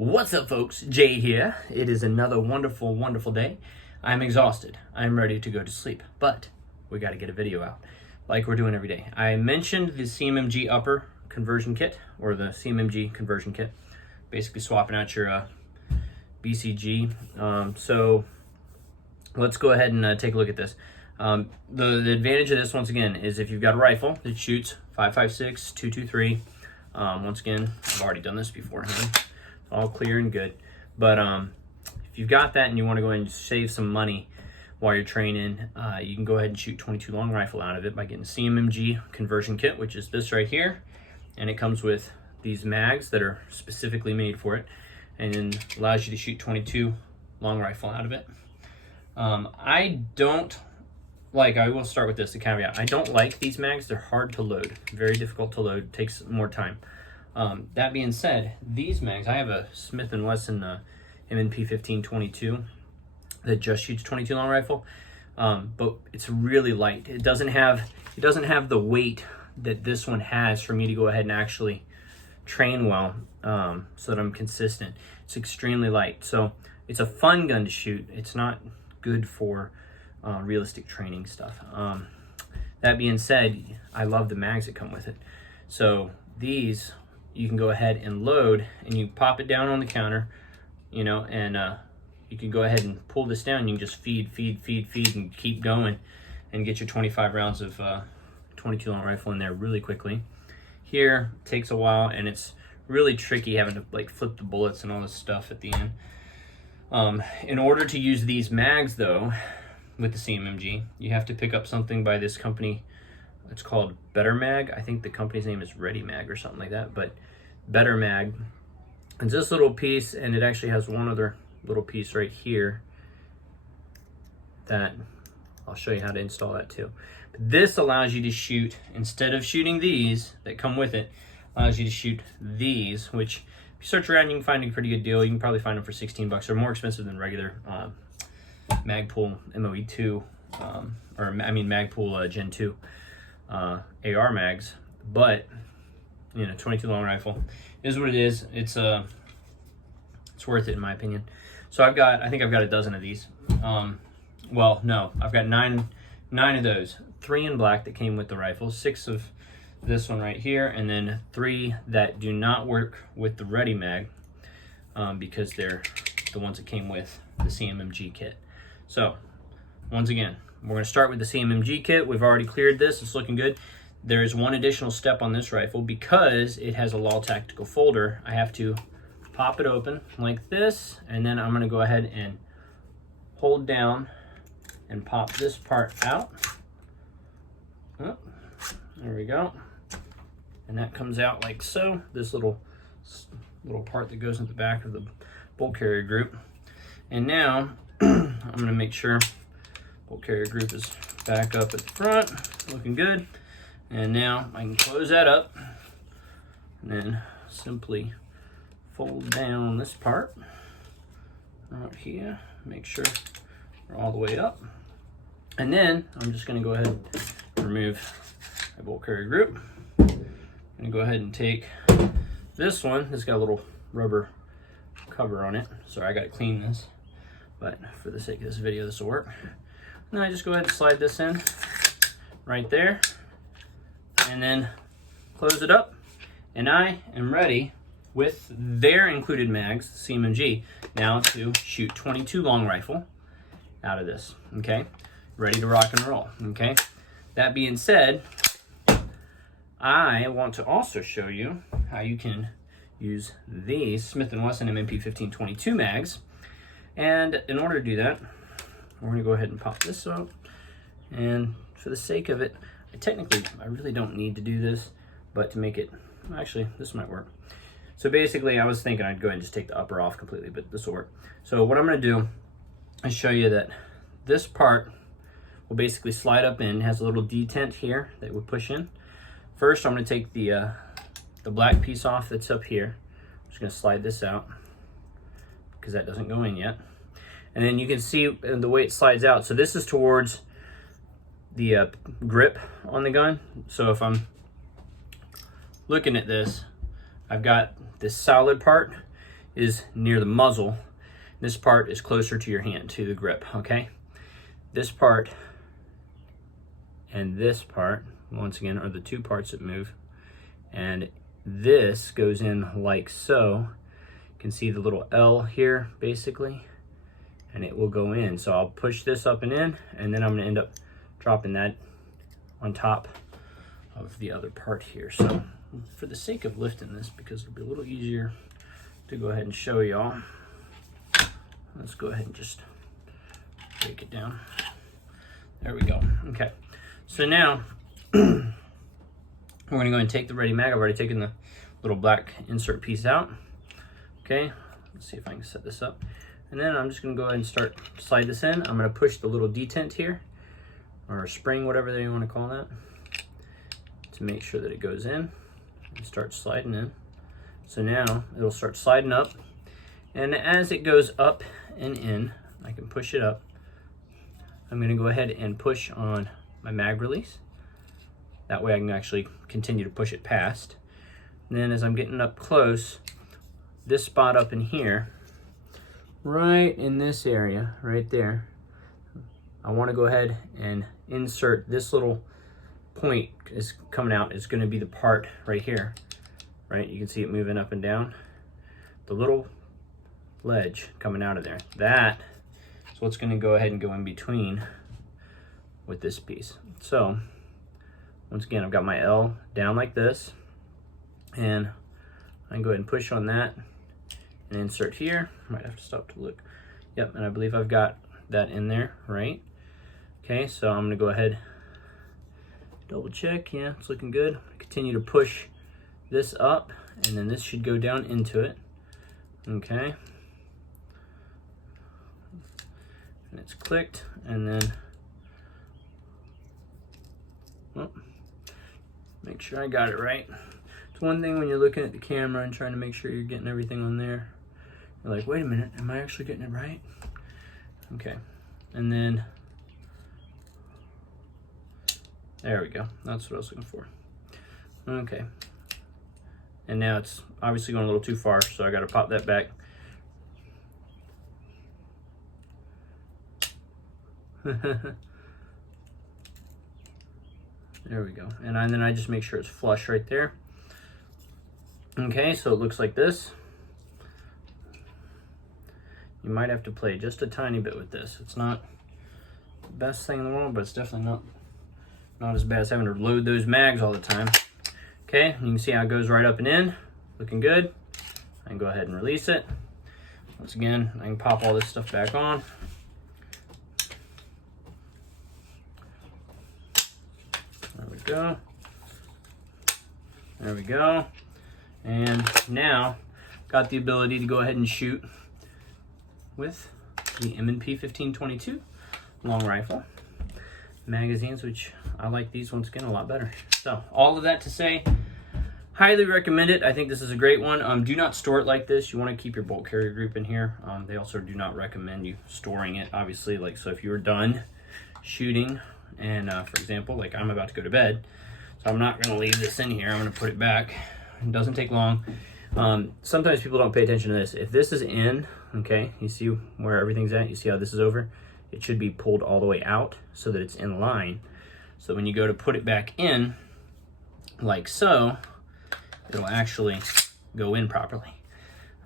What's up, folks? Jay here. It is another wonderful, wonderful day. I'm exhausted. I'm ready to go to sleep, but we got to get a video out like we're doing every day. I mentioned the CMMG upper conversion kit, or the CMMG conversion kit, basically swapping out your BCG. So let's go ahead and take a look at this. The advantage of this, once again, is if you've got a rifle that shoots 5.56, 223. Once again, I've already done this beforehand. All clear and good. But if you've got that and you want to go ahead and save some money while you're training, you can go ahead and shoot 22 long rifle out of it by getting the CMMG conversion kit, which is this right here. And it comes with these mags that are specifically made for it, and then allows you to shoot 22 long rifle out of it. I will start with this, the caveat. I don't like these mags. They're hard to load, very difficult to load, takes more time. That being said, these mags, I have a Smith & Wesson M&P 15-22 that just shoots 22 long rifle, but it's really light. It doesn't have the weight that this one has for me to go ahead and actually train well, so that I'm consistent. It's extremely light, so it's a fun gun to shoot. It's not good for realistic training stuff. That being said, I love the mags that come with it. So these, you can go ahead and load, and you pop it down on the counter, you know, and you can go ahead and pull this down. You can just feed, and keep going, and get your 25 rounds of 22 long rifle in there really quickly. Here, it takes a while, and it's really tricky having to like flip the bullets and all this stuff at the end. In order to use these mags, though, with the CMMG, you have to pick up something by this company. It's called Better Mag. I think the company's name is Ready Mag or something like that, but Better Mag. It's this little piece, and it actually has one other little piece right here that I'll show you how to install that too. But this allows you to shoot, instead of shooting these that come with it, allows you to shoot these, which if you search around, you can find a pretty good deal. You can probably find them for 16 bucks. They're more expensive than regular Magpul MOE2, Magpul Gen 2 AR mags, but you know, 22 long rifle is what it is. It's worth it in my opinion. So I think I've got a dozen of these. Well, no, I've got nine of those. 3 in black that came with the rifle, 6 of this one right here, and then 3 that do not work with the Ready Mag, because they're the ones that came with the CMMG kit. So once again, we're going to start with the CMMG kit. We've already cleared this. It's looking good. There is one additional step on this rifle. Because it has a Law Tactical folder, I have to pop it open like this, and then I'm going to go ahead and hold down and pop this part out. Oh, there we go. And that comes out like so. This little part that goes in the back of the bolt carrier group. And now I'm going to make sure bolt carrier group is back up at the front, looking good. And now I can close that up, and then simply fold down this part right here, make sure we're all the way up. And then I'm just going to go ahead and remove my bolt carrier group. I'm going to go ahead and take this one. It's got a little rubber cover on it. Sorry, I got to clean this, but for the sake of this video, this will work. And then I just go ahead and slide this in right there, and then close it up, and I am ready with their included mags, CMMG, now to shoot 22 long rifle out of this. Okay, ready to rock and roll. Okay, that being said, I want to also show you how you can use these Smith & Wesson M&P 15-22 mags. And in order to do that, we're going to go ahead and pop this up. And for the sake of it, I really don't need to do this, but to make it, actually, this might work. So basically, I was thinking I'd go ahead and just take the upper off completely, but this will work. So what I'm going to do is show you that this part will basically slide up in. It has a little detent here that we push in. First, I'm going to take the black piece off that's up here. I'm just going to slide this out because that doesn't go in yet. And then you can see the way it slides out. So this is towards the grip on the gun. So if I'm looking at this, I've got this solid part. is near the muzzle. This part is closer to your hand, to the grip, okay? This part and this part, once again, are the two parts that move. And this goes in like so. You can see the little L here, basically, and it will go in. So I'll push this up and in, and then I'm gonna end up dropping that on top of the other part here. So for the sake of lifting this, because it'll be a little easier to go ahead and show y'all, let's go ahead and just break it down. There we go. Okay, so now we're gonna go and take the ready mag. I've already taken the little black insert piece out. Okay, let's see if I can set this up. And then I'm just gonna go ahead and slide this in. I'm gonna push the little detent here, or spring, whatever they wanna call that, to make sure that it goes in and start sliding in. So now it'll start sliding up. And as it goes up and in, I can push it up. I'm gonna go ahead and push on my mag release. That way I can actually continue to push it past. And then as I'm getting up close, this spot up in here, right in this area, right there, I wanna go ahead and insert this little point is coming out. It's gonna be the part right here, right? You can see it moving up and down. The little ledge coming out of there. That is what's gonna go ahead and go in between with this piece. So, once again, I've got my L down like this, and I can go ahead and push on that and insert here. Might have to stop to look. Yep, and I believe I've got that in there, right? Okay, so I'm gonna go ahead, double check. Yeah, it's looking good. Continue to push this up, and then this should go down into it. Okay. And it's clicked, and then make sure I got it right. It's one thing when you're looking at the camera and trying to make sure you're getting everything on there. You're like, wait a minute, am I actually getting it right? Okay, and then there we go. That's what I was looking for. Okay, and now it's obviously going a little too far, so I got to pop that back. There we go. And then I just make sure it's flush right there. Okay, so it looks like this. You might have to play just a tiny bit with this. It's not the best thing in the world, but it's definitely not as bad as having to load those mags all the time. Okay, you can see how it goes right up and in. Looking good. I can go ahead and release it. Once again, I can pop all this stuff back on. There we go. There we go. And now, got the ability to go ahead and shoot with the M&P 1522 long rifle magazines, which I like these once again a lot better. So, all of that to say, highly recommend it. I think this is a great one. Do not store it like this. You want to keep your bolt carrier group in here. They also do not recommend you storing it, obviously. Like, so if you're done shooting, and for example, like I'm about to go to bed, so I'm not going to leave this in here. I'm going to put it back. It doesn't take long. Sometimes people don't pay attention to this. If this is in, okay, you see where everything's at? You see how this is over? It should be pulled all the way out so that it's in line. So when you go to put it back in, like so, it'll actually go in properly.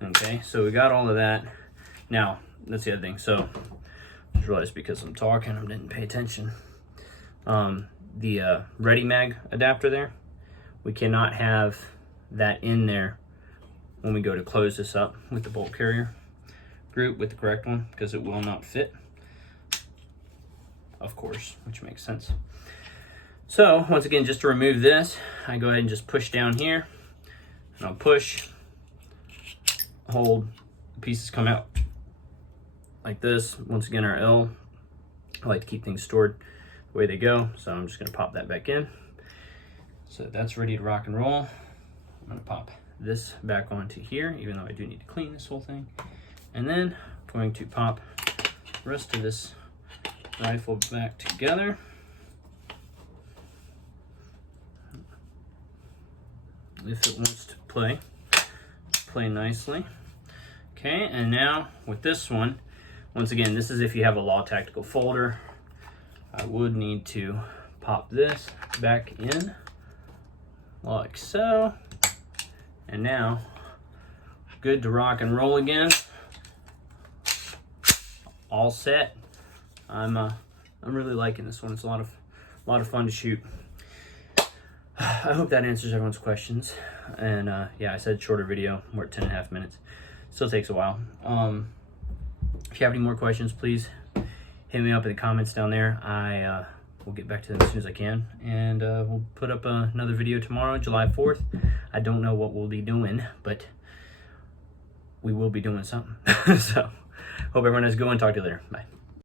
Okay, so we got all of that. Now, that's the other thing. So, I just realized because I'm talking, I didn't pay attention. The Ready Mag adapter there, we cannot have that in there when we go to close this up with the bolt carrier group with the correct one, because it will not fit, of course, which makes sense. So once again, just to remove this, I go ahead and just push down here, and I'll push, hold, the pieces come out like this. Once again, our L, I like to keep things stored the way they go, so I'm just going to pop that back in. So that's ready to rock and roll. I'm going to pop this back onto here, even though I do need to clean this whole thing. And then I'm going to pop the rest of this rifle back together. If it wants to play nicely. Okay, and now with this one, once again, this is if you have a Law Tactical folder. I would need to pop this back in like so. And now, good to rock and roll again. All set. I'm really liking this one. It's a lot of fun to shoot. I hope that answers everyone's questions. And yeah, I said shorter video. We're at 10.5 minutes. Still takes a while. If you have any more questions, please hit me up in the comments down there. I will get back to them as soon as I can. And we'll put up another video tomorrow, July 4th. I don't know what we'll be doing, but we will be doing something. So, hope everyone has a good one. Talk to you later. Bye.